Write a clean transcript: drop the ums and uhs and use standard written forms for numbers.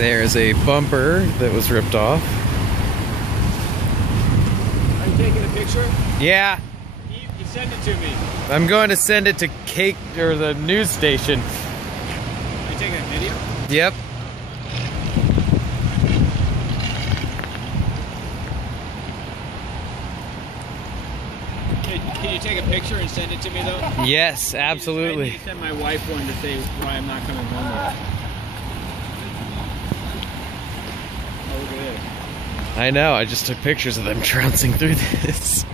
There's a bumper that was ripped off. Are you taking a picture? Yeah. You send it to me. I'm going to send it to Cake or the news station. Are you taking a video? Yep. Can you take a picture and send it to me though? Yes, I absolutely. need to send my wife one to say why I'm not coming home yet. Oh, look at this. I know, I just took pictures of them trouncing through this.